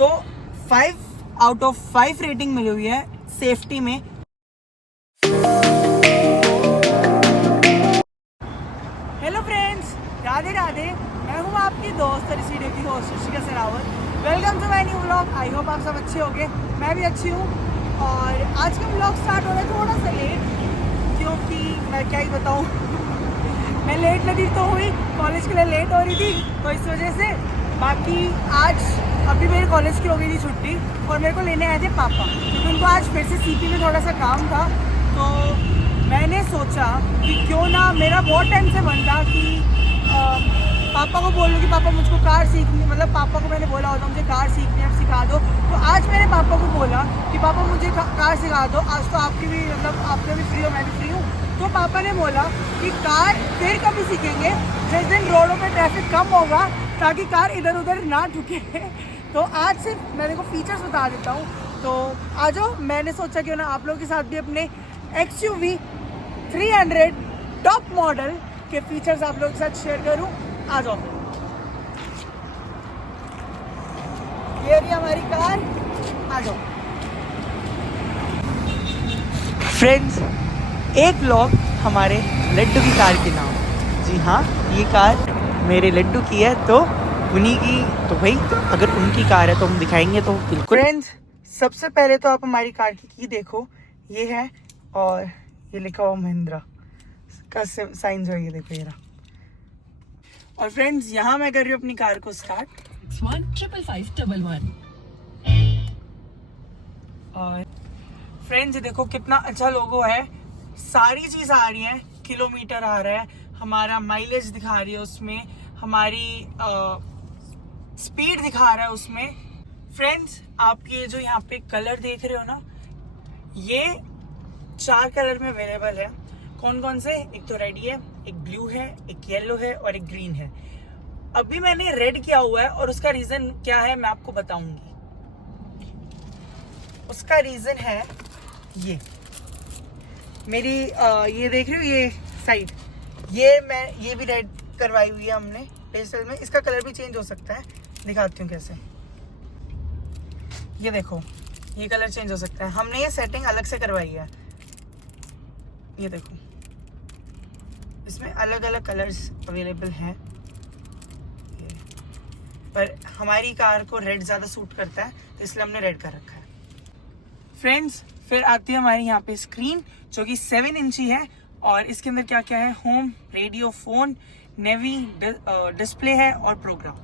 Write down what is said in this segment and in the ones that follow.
तो 5/5 रेटिंग मिली हुई है सेफ्टी में। Hello friends, Radhe Radhe. मैं हूँ आपकी दोस्त और इस वीडियो की host Rishika Sarawat. Welcome to my new vlog. I hope आप सब अच्छे होंगे, मैं भी अच्छी हूँ। और आज का व्लॉग स्टार्ट हो रहा है थोड़ा सा लेट, क्योंकि मैं क्या ही बताऊँ मैं लेट लगी तो हुई, कॉलेज के लिए लेट हो रही थी तो इस वजह से। बाकी आज अभी मेरे कॉलेज की हो गई थी छुट्टी और मेरे को लेने आए थे पापा, क्योंकि उनको आज फिर से सीपी में थोड़ा सा काम था। तो मैंने सोचा कि क्यों ना, मेरा बहुत टाइम से मन था कि पापा को बोलूँ कि पापा मुझको कार सीखनी, मतलब पापा को मैंने बोला होता मुझे कार सीखनी है, अब सिखा दो। तो आज मैंने पापा को बोला कि पापा मुझे कार सिखा दो। आज तो आपकी भी, मतलब आपने भी फ्री हो, मैं भी फ्री हूँ। तो पापा ने बोला कि कार फिर कभी सीखेंगे जिस दिन रोडों पे ट्रैफिक कम होगा, ताकि कार इधर उधर ना ठुके। तो आज सिर्फ मैं देखो फीचर्स बता देता हूँ। तो आ जाओ, मैंने सोचा क्यों ना आप लोगों के साथ भी अपने XUV 300 टॉप मॉडल के फीचर्स आप लोगों के साथ शेयर करूँ। आ जाओ, ये रही हमारी कार, आ जाओ। फ्रेंड्स, एक व्लॉग हमारे लड्डू की कार के नाम। जी हाँ, ये कार मेरे लड्डू की है, तो उन्हीं की, तो भाई अगर उनकी कार है तो हम दिखाएंगे तो बिल्कुल। फ्रेंड्स, सबसे पहले तो आप हमारी कार की देखो, ये है और ये लिखा हुआ महिंद्रा का साइन जो है, ये देखो ये रहा। और फ्रेंड्स, यहाँ मैं कर रही हूँ अपनी कार को स्टार्ट। 1555111। और फ्रेंड्स, ये देखो कितना अच्छा लोगो है, सारी चीज़ आ रही है, किलोमीटर आ रहा है, हमारा माइलेज दिखा रही है उसमें, हमारी स्पीड दिखा रहा है उसमें। फ्रेंड्स, आप ये जो यहाँ पे कलर देख रहे हो ना, ये 4 कलर में अवेलेबल है। कौन कौन से? एक तो रेड है, एक ब्लू है, एक येलो है और एक ग्रीन है। अभी मैंने रेड किया हुआ है और उसका रीजन क्या है मैं आपको बताऊंगी। उसका रीजन है ये मेरी ये देख रहे हो, ये साइड, ये भी रेड करवाई हुई है हमने पेस्टल में। इसका कलर भी चेंज हो सकता है, दिखाती हूँ कैसे। ये देखो, ये कलर चेंज हो सकता है, हमने ये सेटिंग अलग से करवाई है। ये देखो, इसमें अलग अलग कलर्स अवेलेबल हैं, पर हमारी कार को रेड ज़्यादा सूट करता है तो इसलिए हमने रेड कर रखा है। फ्रेंड्स, फिर आती है हमारी यहाँ पे स्क्रीन, जो कि 7 इंची है। और इसके अंदर क्या क्या है? Home, radio, phone, navy, display है और प्रोग्राम।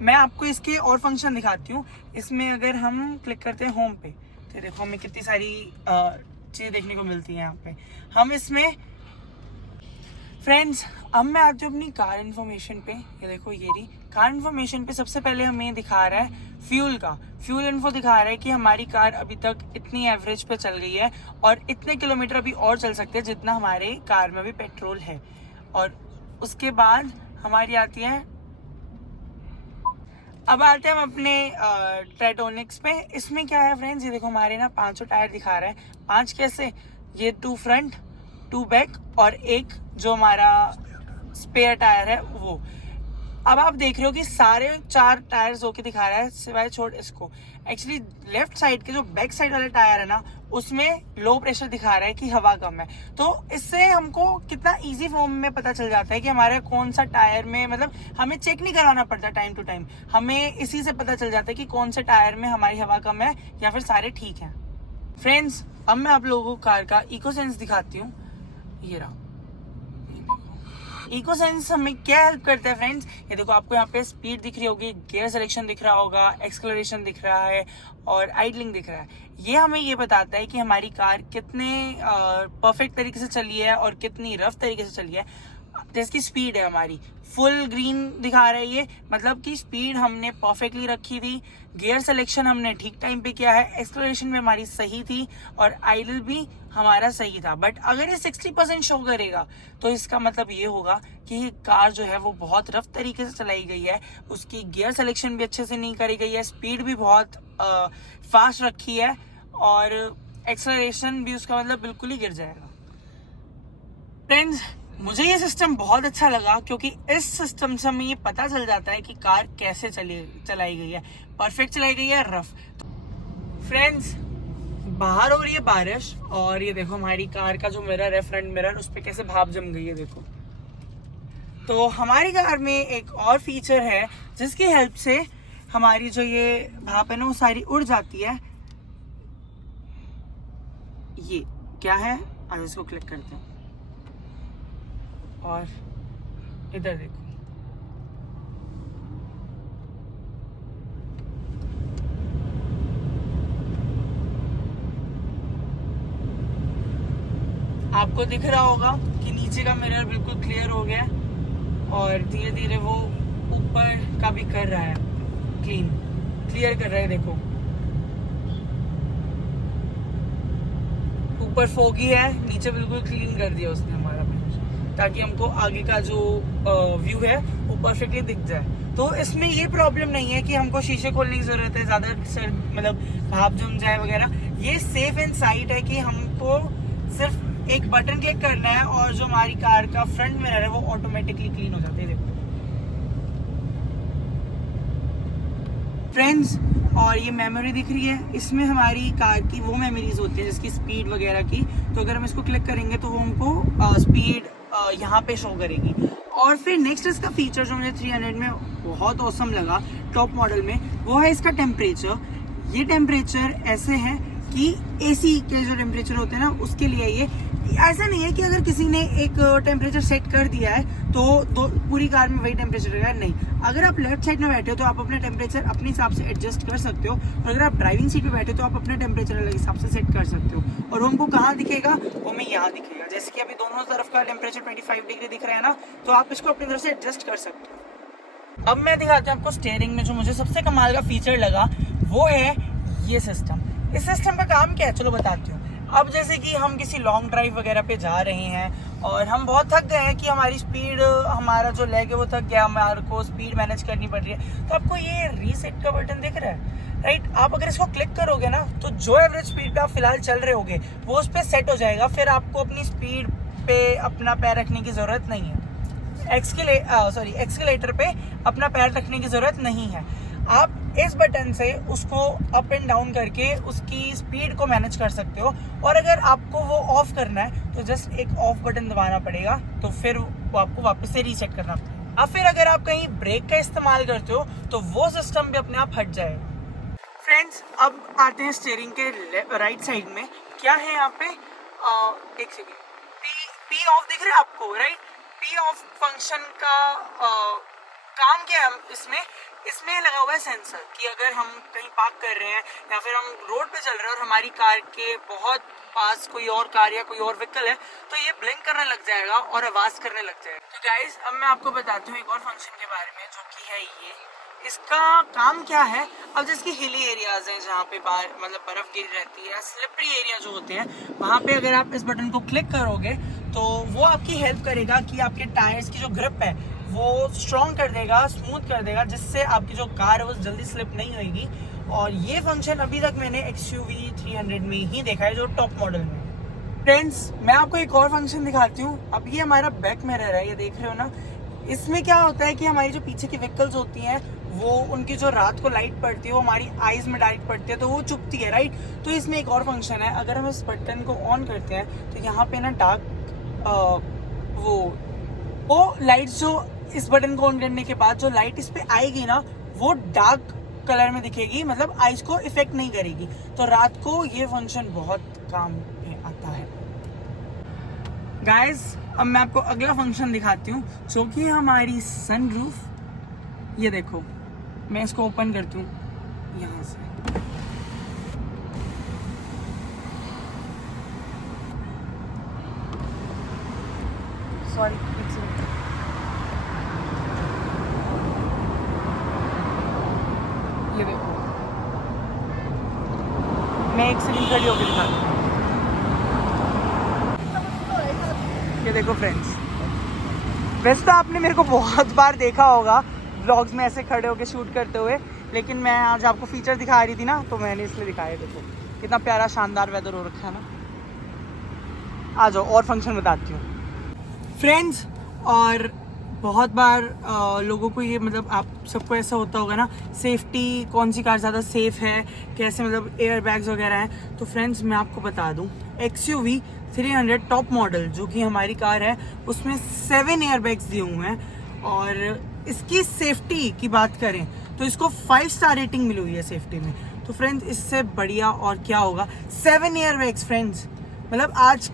मैं आपको इसके और फंक्शन दिखाती हूँ। इसमें अगर हम क्लिक करते हैं होम पे, तो देखो हमें कितनी सारी चीज़ें देखने को मिलती हैं यहाँ पे। हम इसमें फ्रेंड्स, अब मैं आती हूँ अपनी कार इन्फॉर्मेशन पे। ये देखो, ये रही कार इन्फॉर्मेशन पे। सबसे पहले हमें दिखा रहा है फ्यूल का, फ्यूल इन्फो दिखा रहा है कि हमारी कार अभी तक इतनी एवरेज पे चल गई है और इतने किलोमीटर अभी और चल सकते हैं जितना हमारे कार में भी पेट्रोल है। और उसके बाद हमारी आती है, अब आते हैं हम अपने ट्राइटोनिक्स पे। इसमें क्या है फ्रेंड्स, ये देखो हमारे ना 5 टायर दिखा रहा है। 5 कैसे? ये 2 फ्रंट, 2 बैक और एक जो हमारा स्पेयर टायर है वो। अब आप देख रहे हो कि सारे 4 टायर्स होके दिखा रहा है, सिवाय छोड़ इसको। एक्चुअली लेफ्ट साइड के जो बैक साइड वाला टायर है ना, उसमें लो प्रेशर दिखा रहा है कि हवा कम है। तो इससे हमको कितना इजी फॉर्म में पता चल जाता है कि हमारे कौन सा टायर में, मतलब हमें चेक नहीं करवाना पड़ता टाइम टू टाइम, हमें इसी से पता चल जाता है कि कौन से टायर में हमारी हवा कम है या फिर सारे ठीक हैं। फ्रेंड्स, अब मैं आप लोगों को कार का इको सेंस दिखाती हूँ। ये रहा इको सेंस। हमें क्या हेल्प करता है फ्रेंड्स? ये देखो, आपको यहाँ पे स्पीड दिख रही होगी, गियर सिलेक्शन दिख रहा होगा, एक्सलरेशन दिख रहा है और आइडलिंग दिख रहा है। ये हमें ये बताता है कि हमारी कार कितने परफेक्ट तरीके से चली है और कितनी रफ तरीके से चली है। जिसकी स्पीड है हमारी फुल ग्रीन दिखा रहा है, ये मतलब कि स्पीड हमने परफेक्टली रखी थी, गियर सिलेक्शन हमने ठीक टाइम पे किया है, एक्सलरेशन में हमारी सही थी और आइडल भी हमारा सही था। बट अगर ये 60% शो करेगा तो इसका मतलब ये होगा कि ये कार जो है वो बहुत रफ तरीके से चलाई गई है, उसकी गियर सिलेक्शन भी अच्छे से नहीं करी गई है, स्पीड भी बहुत फास्ट रखी है और एक्सलरेशन भी उसका मतलब बिल्कुल ही गिर जाएगा। फ्रेंड्स, मुझे ये सिस्टम बहुत अच्छा लगा क्योंकि इस सिस्टम से हमें ये पता चल जाता है कि कार कैसे चलाई गई है, परफेक्ट चलाई गई है, रफ। फ्रेंड्स, बाहर हो रही है बारिश और ये देखो हमारी कार का जो मिरर है, फ्रंट मिरर, उस पर कैसे भाप जम गई है, देखो। तो हमारी कार में एक और फीचर है जिसकी हेल्प से हमारी जो ये भाप है ना वो सारी उड़ जाती है। ये क्या है, अब इसको क्लिक करते हैं और इधर देखो, आपको दिख रहा होगा कि नीचे का मिरर बिल्कुल क्लियर हो गया है और धीरे धीरे वो ऊपर का भी कर रहा है, क्लियर कर रहा है। देखो ऊपर फोगी है, नीचे बिल्कुल क्लीन कर दिया उसने हमारा मिरर, ताकि हमको आगे का जो व्यू है वो परफेक्टली दिख जाए। तो इसमें ये प्रॉब्लम नहीं है कि हमको शीशे खोलने की जरूरत है, ज्यादा मतलब भाप जम जाए वगैरह। ये सेफ एंड साइट है कि हमको सिर्फ एक बटन क्लिक करना है और जो हमारी कार का फ्रंट मिरर है वो ऑटोमेटिकली क्लीन हो जाता है। देखो फ्रेंड्स, और ये मेमोरी दिख रही है, इसमें हमारी कार की वो मेमोरीज होती है जिसकी स्पीड वगैरह की। तो अगर हम इसको क्लिक करेंगे तो वो हमको स्पीड यहाँ पे शो करेगी। और फिर नेक्स्ट इसका फीचर जो मुझे 300 में बहुत औसम लगा टॉप मॉडल में, वो है इसका टेम्परेचर। ये टेम्परेचर ऐसे है कि एसी के जो टेम्परेचर होते हैं ना उसके लिए ये ऐसा नहीं है कि अगर किसी ने एक टेम्परेचर सेट कर दिया है तो पूरी कार में वही टेम्परेचर रहेगा, नहीं। अगर आप लेफ्ट साइड में बैठे हो तो आप अपने टेम्परेचर अपने हिसाब से एडजस्ट कर सकते हो, और अगर आप ड्राइविंग सीट पे बैठे हो तो आप अपने टेम्परेचर अलग हिसाब से सेट कर सकते हो। और वो हमको कहाँ दिखेगा, वो हमें यहाँ दिखेगा। जैसे कि अभी दोनों तरफ का टेम्परेचर 25 डिग्री दिख रहा है ना, तो आप इसको अपनी तरफ से एडजस्ट कर सकते हो। अब मैं दिखाता हूँ आपको स्टीयरिंग में जो मुझे सबसे कमाल का फीचर लगा, वो है ये सिस्टम। इस सिस्टम का काम क्या है, चलो बताती हूँ। अब जैसे कि हम किसी लॉन्ग ड्राइव वगैरह पे जा रहे हैं और हम बहुत थक गए हैं कि हमारी स्पीड, हमारा जो लेग है वो थक गया, हमारे को स्पीड मैनेज करनी पड़ रही है, तो आपको ये रीसेट का बटन दिख रहा है, राइट। आप अगर इसको क्लिक करोगे ना तो जो एवरेज स्पीड पे आप फिलहाल चल रहे होगे वो उस पर सेट हो जाएगा। फिर आपको अपनी स्पीड पे अपना पैर रखने की ज़रूरत नहीं है, एक्सीलेटर पे अपना पैर रखने की ज़रूरत नहीं है। आप इस बटन से उसको अप एंड डाउन करके उसकी स्पीड को मैनेज कर सकते हो। और अगर आपको वो ऑफ करना है तो जस्ट एक ऑफ बटन दबाना पड़ेगा, तो फिर वो आपको वापस से रीसेट करना पड़ेगा। अब फिर अगर आप कहीं ब्रेक का इस्तेमाल करते हो तो वो सिस्टम भी अपने आप हट जाएगा। फ्रेंड्स, अब आते हैं स्टीयरिंग के राइट साइड में, क्या है यहाँ पे, एक सेकेंड, पी ऑफ दिख रहा है आपको, राइट। पी ऑफ फंक्शन का काम क्या है इसमें लगा हुआ है सेंसर, कि अगर हम कहीं पार्क कर रहे हैं या फिर हम रोड पे चल रहे हैं और हमारी कार के बहुत पास कोई और कार या कोई और व्हीकल है तो ये ब्लिंक करने लग जाएगा और आवाज़ करने लग जाएगा। तो गाइस, अब मैं आपको बताती हूँ एक और फंक्शन के बारे में, जो कि है ये। इसका काम क्या है, अब जिसकी हिली एरियाज हैं जहाँ पे मतलब बर्फ गिरी रहती है, स्लिपरी एरिया जो होते हैं, वहाँ पे अगर आप इस बटन को क्लिक करोगे तो वो आपकी हेल्प करेगा कि आपके टायर्स की जो ग्रिप है वो स्ट्रॉन्ग कर देगा, स्मूथ कर देगा, जिससे आपकी जो कार है वो जल्दी स्लिप नहीं होगी। और ये फंक्शन अभी तक मैंने XUV 300 में ही देखा है, जो टॉप मॉडल में। फ्रेंड्स, मैं आपको एक और फंक्शन दिखाती हूँ। अब ये हमारा बैक मिरर है, ये देख रहे हो ना। इसमें क्या होता है कि हमारी जो पीछे की व्हीकल्स होती हैं वो उनकी जो रात को लाइट पड़ती है वो हमारी आईज में डायरेक्ट पड़ती है, तो वो चुभती है, राइट। तो इसमें एक और फंक्शन है, अगर हम इस बटन को ऑन करते हैं तो यहाँ पे ना डार्क वो लाइट्स जो इस बटन को ऑन करने के बाद जो लाइट इस पे आएगी ना वो डार्क कलर में दिखेगी, मतलब आईज को इफेक्ट नहीं करेगी। तो रात को ये फंक्शन बहुत काम में आता है। गाइस, अब मैं आपको अगला फंक्शन दिखाती हूँ, जो कि हमारी सनरूफ। ये देखो, मैं इसको ओपन करती हूँ यहाँ से। सॉरी, ये देखो, मैं एक सेकंड खड़ी होकर दिखाती हूँ। ये देखो फ्रेंड्स, वैसे तो आपने मेरे को बहुत बार देखा होगा व्लॉग्स में ऐसे खड़े होकर शूट करते हुए, लेकिन मैं आज आपको फीचर दिखा रही थी ना, तो मैंने इसलिए दिखाया। देखो कितना प्यारा शानदार वेदर हो रखा है ना। आ जाओ और फंक्शन बताती हूँ। फ्रेंड्स, और बहुत बार लोगों को ये मतलब आप सबको ऐसा होता होगा ना, सेफ्टी कौन सी कार ज़्यादा सेफ़ है, कैसे मतलब एयर बैग्स वगैरह हैं। तो फ्रेंड्स मैं आपको बता दूं, XUV 300 टॉप मॉडल जो कि हमारी कार है, उसमें 7 एयर बैग्स दिए हुए हैं। और इसकी सेफ्टी की बात करें तो इसको 5 स्टार रेटिंग मिली हुई है सेफ्टी में। तो फ्रेंड्स इससे बढ़िया और क्या होगा। 7 एयर बैग्स फ्रेंड्स, मतलब आज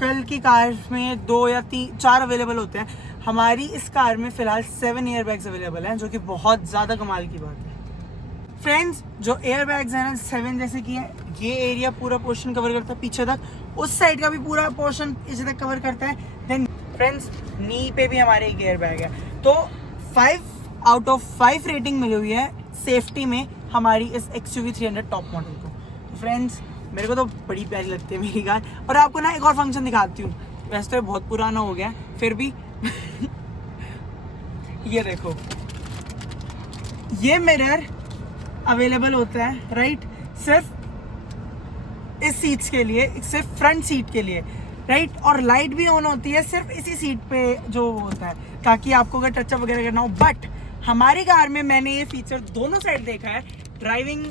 कल की कार में 2 या 4 अवेलेबल होते हैं, हमारी इस कार में फ़िलहाल 7 एयर बैग्स अवेलेबल हैं, जो कि बहुत ज़्यादा कमाल की बात है। फ्रेंड्स जो एयर बैग्स हैं ना 7, जैसे कि ये एरिया पूरा पोर्शन कवर करता है पीछे तक, उस साइड का भी पूरा पोर्शन पीछे तक कवर करता है। देन फ्रेंड्स नी पे भी हमारे एक एयर बैग है। तो 5 आउट ऑफ 5 रेटिंग मिली हुई है सेफ्टी में हमारी इस XUV 300 टॉप मॉडल को। तो फ्रेंड्स मेरे को तो बड़ी प्यारी लगती है मेरी कार। और आपको ना एक और फंक्शन दिखाती हूँ, वैसे तो ये बहुत पुराना हो गया है फिर भी ये देखो, ये मिरर अवेलेबल होता है राइट, सिर्फ इस सीट्स के लिए, सिर्फ फ्रंट सीट के लिए राइट। और लाइट भी ऑन होती है सिर्फ इसी सीट पे जो होता है, ताकि आपको अगर टचअप वगैरह करना हो। बट हमारी कार में मैंने ये फीचर दोनों साइड देखा है, ड्राइविंग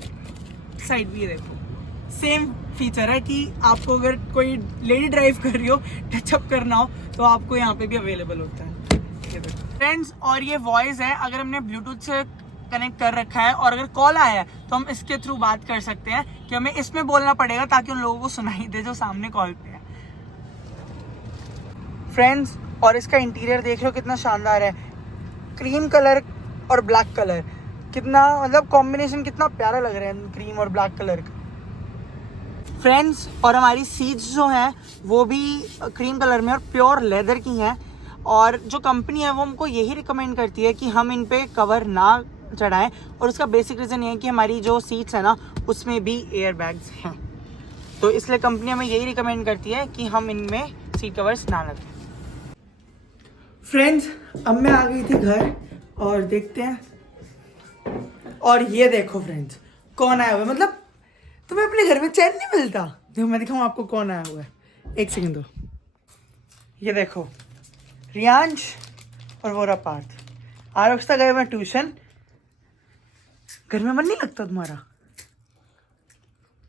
साइड भी, ये देखो सेम फीचर है कि आपको अगर कोई लेडी ड्राइव कर रही हो, टचअप करना हो, तो आपको यहाँ पे भी अवेलेबल होता है फ्रेंड्स। और ये वॉइस है, अगर हमने ब्लूटूथ से कनेक्ट कर रखा है और अगर कॉल आया है तो हम इसके थ्रू बात कर सकते हैं, कि हमें इसमें बोलना पड़ेगा ताकि उन लोगों को सुनाई दे जो सामने कॉल पे है फ्रेंड्स। और इसका इंटीरियर देख लो कितना शानदार है, क्रीम कलर और ब्लैक कलर, कितना मतलब कॉम्बिनेशन कितना प्यारा लग रहा है क्रीम और ब्लैक कलर का फ्रेंड्स। और हमारी सीट्स जो हैं वो भी क्रीम कलर में और प्योर लेदर की हैं। और जो कंपनी है वो हमको यही रिकमेंड करती है कि हम इन पे कवर ना चढ़ाएं, और उसका बेसिक रीज़न ये है कि हमारी जो सीट्स है ना उसमें भी एयर बैग्स हैं, तो इसलिए कंपनी हमें यही रिकमेंड करती है कि हम इनमें सीट कवर्स ना लगाएं। फ्रेंड्स अब मैं आ गई थी घर और देखते हैं, और ये देखो फ्रेंड्स कौन आया हुआ है, मतलब तुम्हें अपने घर में चैन नहीं मिलता। देखो मैं दिखाऊँ आपको कौन आया हुआ है, एक सेकंड दो। ये देखो रियांश और वो रहा पार्थ। आरोक्ता गए मैं ट्यूशन। घर में मन नहीं लगता तुम्हारा?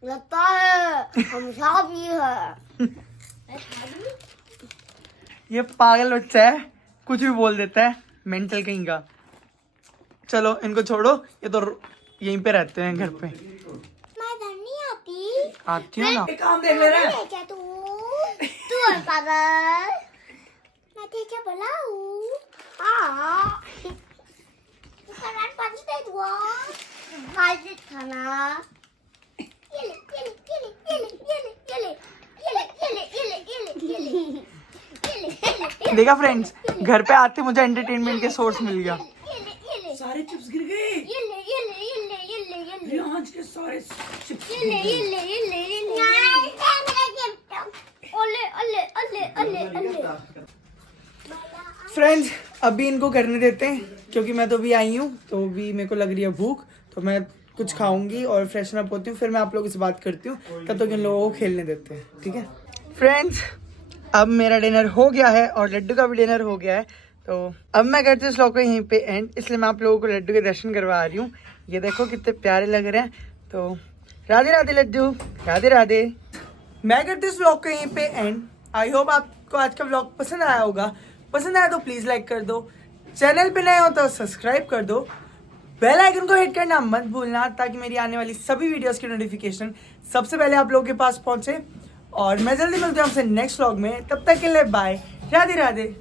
लगता है, हमेशा भी है। ये पागल बच्चा है, कुछ भी बोल देता है, मेंटल कहीं का। चलो इनको छोड़ो, ये तो यहीं पे रहते हैं घर पे। मैं घर नहीं आती। आती हो ना, काम देख ले रहा है क्या तू और पागल, मैं तेरे बुलाऊं? हाँ खाना पानी दे दो, आज खाना ये ले ये ले ये ले ये ले ये ले ये ले ये ले ये ले ये ले ये ले ये ले ये ले। देखा फ्रेंड्स, घर पे आते मुझे एंटरटेनमेंट के सोर्स मिल गया। ये सारे चिप्स गिर गए, ले ये ले ये ले ये ले ये ले रियांश के सारे चिप्स ये ले ये ले ये ले ये ले। ओले ओले ओले ओले ओले। फ्रेंड्स अभी इनको करने देते हैं, क्योंकि मैं तो अभी आई हूँ, तो अभी मेरे को लग रही है भूख, तो मैं कुछ खाऊंगी और फ्रेशन अप होती हूँ, फिर मैं आप लोगों से बात करती हूँ। तब तक इन लोगों को खेलने देते हैं, ठीक है फ्रेंड्स। अब मेरा डिनर हो गया है और लड्डू का भी डिनर हो गया है, तो अब मैं करती हूँ इस व्लॉग को यहीं पे एंड, इसलिए मैं आप लोगों को लड्डू के दर्शन करवा रही हूँ। ये देखो कितने प्यारे लग रहे हैं। तो राधे राधे लड्डू, राधे राधे। मैं करती हूँ इस व्लॉग को यहीं पे एंड। आई होप आपको आज का व्लॉग पसंद आया होगा। पसंद आया तो प्लीज़ लाइक कर दो, चैनल पे नए हो तो सब्सक्राइब कर दो, बेल आइकन को हिट करना मत भूलना, ताकि मेरी आने वाली सभी वीडियोस की नोटिफिकेशन सबसे पहले आप लोगों के पास पहुंचे। और मैं जल्दी मिलती हूँ आपसे नेक्स्ट व्लॉग में, तब तक के लिए बाय, राधे राधे।